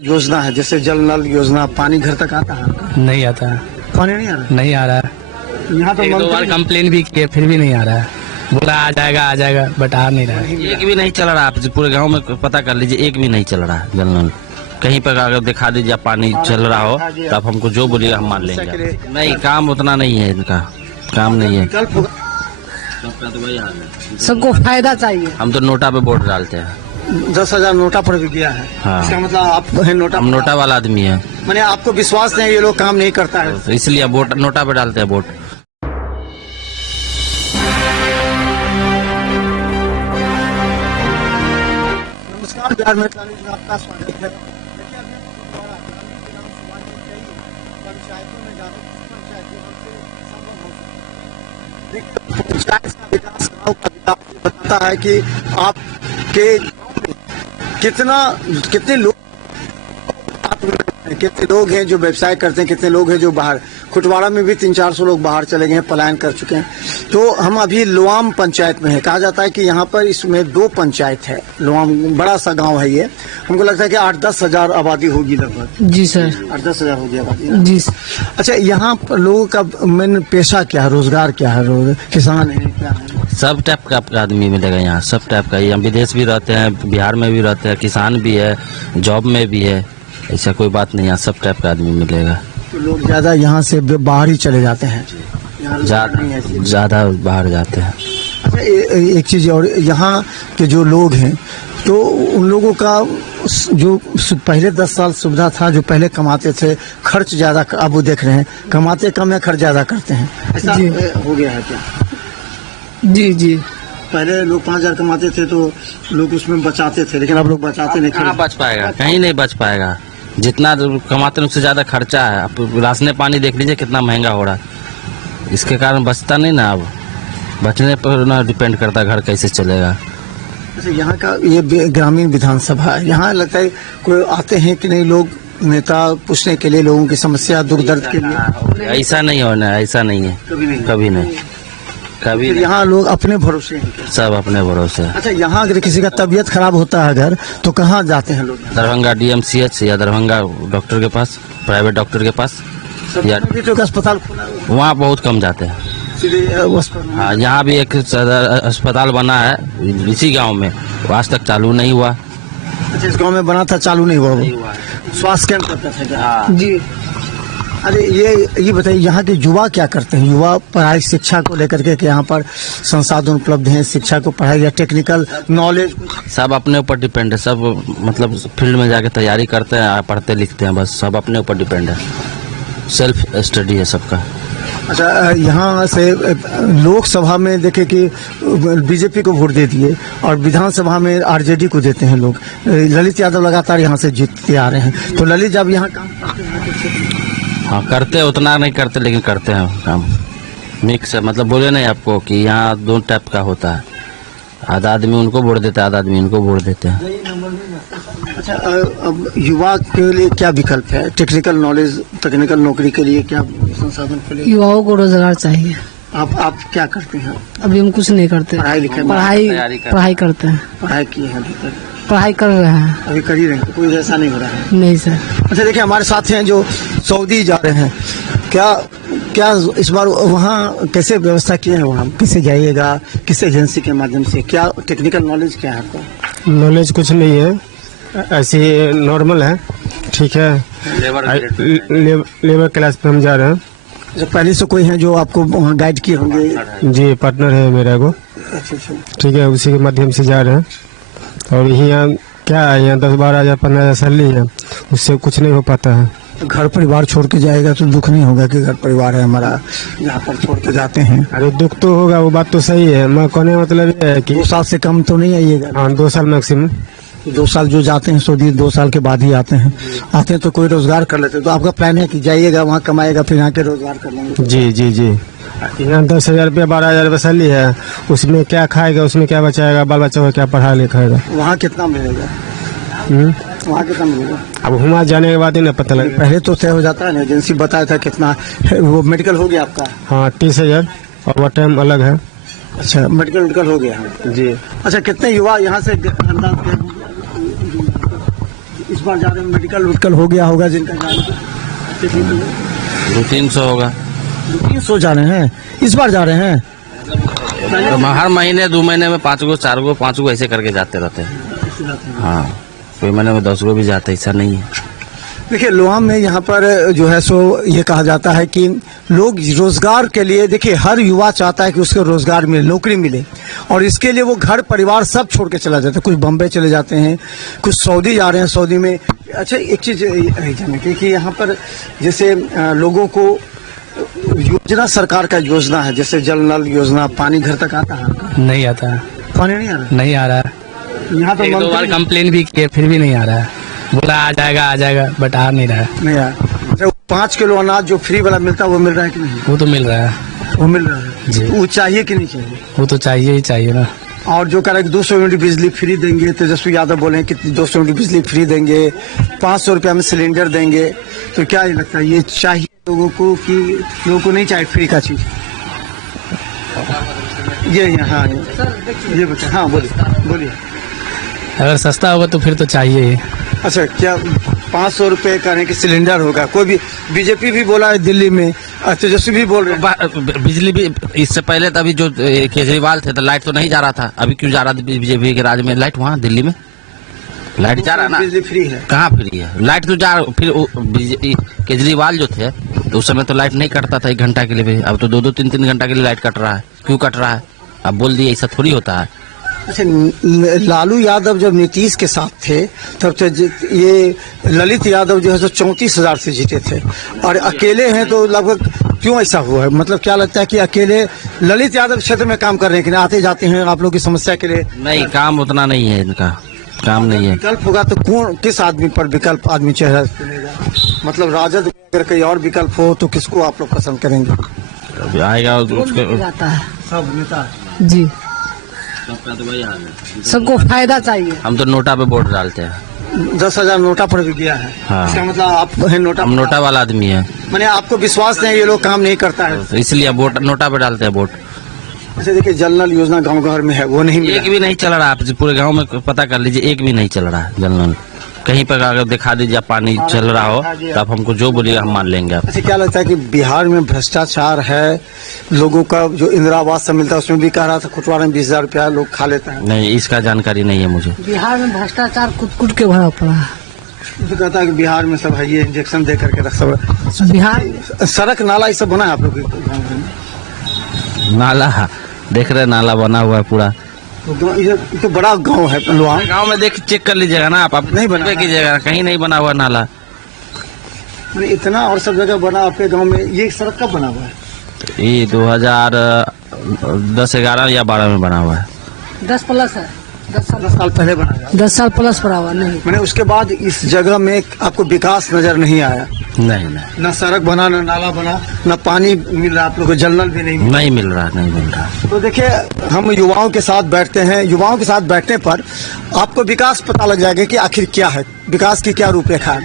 योजना है जैसे जल नल योजना, पानी घर तक आता है? नहीं आता है। पानी नहीं आ रहा? नहीं आ रहा है। यहाँ तो एक दो बार कंप्लेन भी किए फिर भी नहीं आ रहा है। बोला आ जाएगा बट आ नहीं रहा है। एक भी नहीं चल रहा। आप पूरे गांव में पता कर लीजिए, एक भी नहीं चल रहा है जल नल। कहीं पर अगर दिखा दीजिए पानी चल रहा हो तो आप हमको जो बोलिएगा हम मान लेंगे। नहीं, काम उतना नहीं है इनका, काम नहीं है। सबको फायदा चाहिए। हम तो नोटा पे वोट डालते हैं। 10,000 नोटा पर भी गया है। हाँ। इसका मतलब आप नोटा, हम नोटा वाला आदमी है। मैंने आपको विश्वास नहीं ये लोग काम नहीं करता है, तो इसलिए वोट नोटा पे डालते हैं वोट। नमस्कार, बिहार में आपका स्वागत है। पंचायत का विकास गाँव का विकास बताता है कि आपके कितने लोग हैं जो व्यवसाय करते हैं, कितने लोग हैं जो बाहर, खुटवाड़ा में भी 300-400 लोग बाहर चले गए हैं, पलायन कर चुके हैं। तो हम अभी लोआम पंचायत में है। कहा जाता है कि यहाँ पर इसमें 2 पंचायत है। लोआम बड़ा सा गांव है ये। हमको लगता है कि 8-10 हजार आबादी होगी लगभग। जी सर। 8-10 हजार होगी आबादी। जी। अच्छा, यहाँ पर लोगों का मेन पेशा क्या है, रोजगार क्या है? किसान है, क्या है? सब टाइप का आदमी मिलेगा यहाँ, सब टाइप का। यहाँ विदेश भी रहते हैं, बिहार में भी रहते हैं, किसान भी है, जॉब में भी है। ऐसा कोई बात नहीं, यहाँ सब टाइप का आदमी मिलेगा। तो लोग ज्यादा यहाँ से बाहर ही चले जाते हैं, ज्यादा बाहर जाते हैं। अच्छा, एक चीज और, यहाँ के जो लोग हैं तो उन लोगों का जो पहले 10 साल सुविधा था, जो पहले कमाते थे, खर्च ज्यादा, अब वो देख रहे हैं कमाते कम है, खर्च ज्यादा करते हैं। ऐसा हो गया है क्या? जी। पहले लोग 5,000 कमाते थे तो लोग उसमें बचाते थे, लेकिन अब लोग बचाते नहीं। कहाँ बच पाएगा? कहीं नहीं बच पाएगा। जितना कमाते हैं उससे ज्यादा खर्चा है। आप राशन पानी देख लीजिए कितना महंगा हो रहा है। इसके कारण बचता नहीं ना। अब बचने पर ना डिपेंड करता घर कैसे चलेगा। अच्छा, यहाँ का ये ग्रामीण विधानसभा है, यहाँ लगता है कोई आते हैं कि नहीं लोग, नेता पूछने के लिए लोगों की समस्या, दुख दर्द के लिए? ऐसा नहीं होना, ऐसा नहीं है, कभी नहीं। यहाँ लोग अपने भरोसे हैं, सब अपने भरोसे। अच्छा, यहाँ अगर किसी का तबीयत खराब होता है अगर, तो कहाँ जाते हैं लोग? दरभंगा DMCH या दरभंगा डॉक्टर के पास, प्राइवेट डॉक्टर के पास, या अस्पताल खोला, वहाँ बहुत कम जाते हैं। हाँ, यहाँ भी एक अस्पताल बना है इसी गांव में, आज तक चालू नहीं हुआ। अच्छा, इस गांव में बना था, चालू नहीं हुआ। स्वास्थ्य केंद्र करता था जी। अरे ये बताइए, यहाँ के युवा क्या करते हैं? युवा पढ़ाई शिक्षा को लेकर के यहाँ पर संसाधन उपलब्ध हैं, शिक्षा को, पढ़ाई या टेक्निकल नॉलेज? सब अपने ऊपर डिपेंड है। सब मतलब फील्ड में जाके तैयारी करते हैं, पढ़ते लिखते हैं, बस सब अपने ऊपर डिपेंड है। सेल्फ स्टडी है सबका। अच्छा, यहाँ से लोकसभा में देखे कि बीजेपी को वोट दे दिए और विधानसभा में RJD को देते हैं लोग। ललित यादव लगातार यहाँ से जीतते आ रहे हैं, तो ललित जब यहाँ काम करते हैं, हाँ करते हैं, उतना नहीं करते लेकिन करते हैं काम। मिक्स है, मतलब बोले नहीं आपको कि यहाँ 2 टाइप का होता है। आधा आदमी उनको वोट देता है, आधा आदमी इनको वोट देते हैं। अच्छा, अब युवा के लिए क्या विकल्प है? टेक्निकल नॉलेज, टेक्निकल नौकरी के लिए क्या संसाधन के लिए? युवाओं को रोजगार चाहिए। आप क्या करते हैं? अभी हम कुछ नहीं करते, पढ़ाई लिखाई, पढ़ाई करते हैं। पढ़ाई की है, पढ़ाई कर रहे हैं, अभी कर ही रहे हैं, कोई ऐसा नहीं हो रहा है? नहीं सर। अच्छा, देखिए हमारे साथ हैं जो सऊदी जा रहे हैं, क्या इस बार वहाँ कैसे व्यवस्था की है? वहाँ किससे जाइएगा, किस एजेंसी के माध्यम से? क्या टेक्निकल नॉलेज क्या है आपका? नॉलेज कुछ नहीं है, ऐसे नॉर्मल है, ठीक है। लेबर क्लास पे हम जा रहे हैं। अच्छा, पहले से कोई है जो आपको वहाँ गाइड किए होंगे? जी, पार्टनर है मेरा को। अच्छा, ठीक है, उसी के माध्यम से जा रहे हैं। और यहाँ क्या है, यहाँ 10-12 हजार 15 हजार सैलरी है, उससे कुछ नहीं हो पाता है। घर परिवार छोड़ के जाएगा तो दुख नहीं होगा कि घर परिवार है हमारा, यहाँ पर छोड़ के जाते हैं? अरे दुख तो होगा, वो बात तो सही है। मैं कहने मतलब ये है कि 2 साल से कम तो नहीं आइएगा? हाँ, 2 साल मैक्सिमम। 2 साल जो जाते हैं सऊदी, 2 साल के बाद ही आते हैं तो कोई रोजगार कर लेते हैं। तो आपका प्लान है कि जाइएगा वहाँ कमाएगा, फिर यहाँ के रोजगार कर लेंगे? जी। यहाँ 10,000 रुपया 12,000 रुपया सैलरी है, उसमें क्या खाएगा, उसमें क्या बचाएगा, बाल बच्चा को क्या पढ़ा लिखाएगा? वहाँ कितना मिलेगा? वहाँ कितना मिलेगा? अब वहाँ जाने के बाद ही ना पता लगे। पहले तो तय हो जाता है ना, एजेंसी बताया था कितना। वो मेडिकल हो गया आपका? हाँ, 30,000 और वो टाइम अलग है। अच्छा, मेडिकल हो गया है जी। अच्छा, कितने युवा यहाँ से इस बार जा रहे हैं, मेडिकल हो गया होगा जिनका जाने का? 200-300 होगा। 300 जा रहे हैं इस बार जा रहे हैं? तो हर महीने 2 महीने में 5 गो 4 गो 5 गो ऐसे करके जाते रहते हैं। हाँ, कोई महीने में 10 गो भी जाते हैं, ऐसा नहीं है। देखिए लोआम में यहाँ पर जो है सो ये कहा जाता है कि लोग रोजगार के लिए, देखिए हर युवा चाहता है कि उसको रोजगार मिले, नौकरी मिले, और इसके लिए वो घर परिवार सब छोड़ के चला जाता है। कुछ बम्बई चले जाते हैं, कुछ सऊदी जा रहे हैं। सऊदी में अच्छा एक चीज जानने की कि यहाँ पर जैसे लोगों को योजना, सरकार का योजना है जैसे जल नल योजना, पानी घर तक आता है? नहीं आता है, पानी नहीं आ रहा नहीं आ रहा है। यहाँ तो? 1-2 बार कंप्लेन भी किए फिर भी नहीं आ रहा है। बोला आ जाएगा बट आ नहीं रहा है। नहीं आ रहा। 5 किलो अनाज जो फ्री वाला मिलता है वो मिल रहा है कि नहीं? वो तो मिल रहा है। वो मिल रहा है जी। वो चाहिए कि नहीं चाहिए? वो तो चाहिए ही चाहिए ना। और जो कह रहा है कि 200 यूनिट बिजली फ्री देंगे, तेजस्वी यादव बोले कि 200 यूनिट बिजली फ्री देंगे, 500 रुपया में सिलेंडर देंगे, तो क्या ये लगता है ये चाहिए लोगों को कि लोगों को नहीं चाहिए फ्री का चीज? हाँ ये बता, हाँ बोलिए। अगर सस्ता होगा तो फिर तो चाहिए ही। अच्छा, क्या 500 रुपए का कि सिलेंडर होगा? कोई भी बीजेपी भी बोला है दिल्ली में, तेजस्वी भी बोल रहे हैं। बिजली भी इससे पहले तो अभी जो केजरीवाल थे तो लाइट तो नहीं जा रहा था, अभी क्यों जा रहा था बीजेपी के राज में लाइट? वहाँ दिल्ली में लाइट जा रहा ना, बिजली फ्री है। कहाँ फ्री है? लाइट तो जा, फिर केजरीवाल जो थे तो उस समय तो लाइट नहीं कटता था 1 घंटा के लिए भी, अब तो 2-2, 3-3 घंटा के लिए लाइट कट रहा है। क्यों कट रहा है? अब बोल दिए ऐसा थोड़ी होता है। अच्छा, लालू यादव जब नीतीश के साथ थे तब तो ये ललित यादव जो है सो 34,000 से जीते थे, और अकेले हैं तो लगभग क्यों ऐसा हुआ है? मतलब क्या लगता है कि अकेले ललित यादव क्षेत्र में काम कर रहे हैं कि नहीं? आते जाते हैं आप लोग की समस्या के लिए? नहीं, काम उतना नहीं है, इनका काम नहीं है। विकल्प होगा तो कौन, किस आदमी पर विकल्प आदमी चेहरा चुनेगा? मतलब राजद में अगर कोई और विकल्प हो तो किसको आप लोग पसंद करेंगे? अभी आएगा उसके जाता है सब नेता जी, सबका तो वही हाल है। सबको फायदा चाहिए। हम तो नोटा पे वोट डालते हैं। 10,000 नोटा पर भी गया है। हाँ। इसका मतलब आप है नोटा? हम नोटा वाला आदमी है, मैंने आपको विश्वास नहीं, ये लोग काम नहीं करता है, तो इसलिए वोट नोटा पे डालते हैं वोट। अच्छा देखिए, जल नल योजना गाँव घर में है, वो नहीं मिला। एक भी नहीं चल रहा है, आप पूरे गांव में पता कर लीजिए, एक भी नहीं चल रहा है जल नल। कहीं पर अगर दिखा दीजिए आप पानी चल रहा हो तो आप हमको जो बोलिएगा हम मान लेंगे। आप अच्छा, क्या लगता है कि बिहार में भ्रष्टाचार है? लोगों का जो इंदिरा आवास से मिलता है उसमें भी कह रहा था खुटवारा में 20,000 रुपया लोग खा लेता है। नहीं, इसका जानकारी नहीं है मुझे। बिहार में भ्रष्टाचार कुट के भरा पड़ा है। तो कहता है कि बिहार में सब है ये इंजेक्शन दे करके रख सब। बिहार सड़क नाला ये सब बना है आप लोग के गाँव में? नाला देख रहे, नाला बना हुआ है पूरा। तो ये तो बड़ा गांव है लोआम। गांव में देख चेक कर लीजिएगा ना आप नहीं बना कीजिएगा, कहीं नहीं बना हुआ नाला। इतना और सब जगह बना आपके गांव में, ये सड़क कब बना हुआ है? ये 2010, 11 या 12 में बना हुआ है। 10 प्लस है, 10 साल पहले बना हुआ। 10 साल प्लस पड़ा हुआ नहीं। मैंने उसके बाद इस जगह में आपको विकास नजर नहीं आया? नहीं, न सड़क बना, न नाला बना, न पानी मिल रहा, आप लोग को जल नल भी नहीं मिल नहीं मिल रहा, नहीं मिल रहा। तो देखिए, हम युवाओं के साथ बैठते हैं, युवाओं के साथ बैठने पर आपको विकास पता लग जाएगा कि आखिर क्या है, विकास की क्या रूपरेखा है।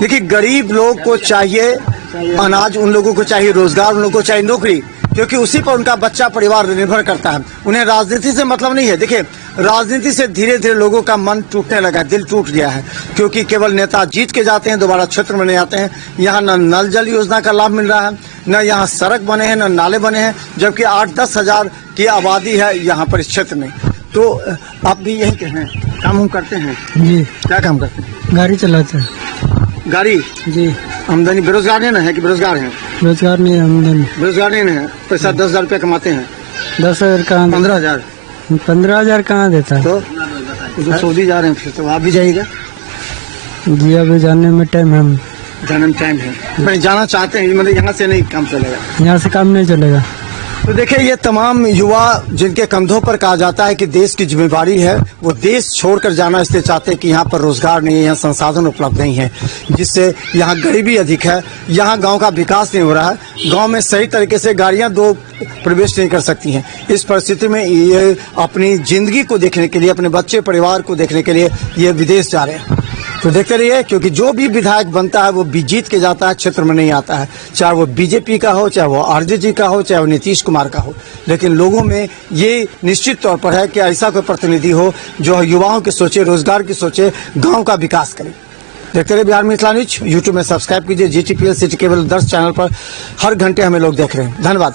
देखिए, गरीब लोग को चाहिए अनाज, उन लोगों को चाहिए रोजगार, उन लोगों को चाहिए नौकरी, क्योंकि उसी पर उनका बच्चा परिवार निर्भर करता है। उन्हें राजनीति से मतलब नहीं है। देखिए, राजनीति से धीरे धीरे लोगों का मन टूटने लगा, दिल टूट गया है, क्योंकि केवल नेता जीत के जाते हैं, दोबारा क्षेत्र में नहीं आते हैं। यहाँ न नल जल योजना का लाभ मिल रहा है, न यहाँ सड़क बने हैं, न नाले बने हैं, जबकि 8-10 हजार की आबादी है यहाँ पर इस क्षेत्र में। तो आप भी यही कह रहे हैं, काम करते हैं जी, क्या काम करते हैं? गाड़ी चलाते हैं गाड़ी जी। आमदनी बेरोजगार नहीं ना है कि बेरोजगार है? रोजगार नहीं है, आमदनी बेरोजगार नहीं है, पैसा 10,000 रुपया कमाते हैं। 10,000 कहाँ? 15,000। 15,000 कहाँ देता है? तो सऊदी जा रहे हैं, फिर तो आप भी जाइएगा? जी, अभी जाने में टाइम है, जाने में टाइम है, मैं जाना चाहते हैं, मतलब यहाँ से नहीं काम चलेगा? यहाँ से काम नहीं चलेगा। तो देखिए, ये तमाम युवा जिनके कंधों पर कहा जाता है कि देश की जिम्मेदारी है, वो देश छोड़कर जाना इसलिए चाहते हैं कि यहाँ पर रोजगार नहीं है, यहाँ संसाधन उपलब्ध नहीं है, जिससे यहाँ गरीबी अधिक है, यहाँ गांव का विकास नहीं हो रहा है, गांव में सही तरीके से गाड़ियां 2 प्रवेश नहीं कर सकती हैं। इस परिस्थिति में ये अपनी जिंदगी को देखने के लिए, अपने बच्चे परिवार को देखने के लिए ये विदेश जा रहे हैं। तो देखते रहिए, क्योंकि जो भी विधायक बनता है वो जीत के जाता है, क्षेत्र में नहीं आता है, चाहे वो बीजेपी का हो, चाहे वो आरजेडी का हो, चाहे वो नीतीश कुमार का हो। लेकिन लोगों में ये निश्चित तौर पर है कि ऐसा कोई प्रतिनिधि हो जो युवाओं की सोचे, रोजगार की सोचे, गांव का विकास करे। देखते रहिए बिहार मिथिला न्यूज। यूट्यूब में सब्सक्राइब कीजिए, GTPL सिटी केबल 10 चैनल पर हर घंटे हमें लोग देख रहे हैं। धन्यवाद।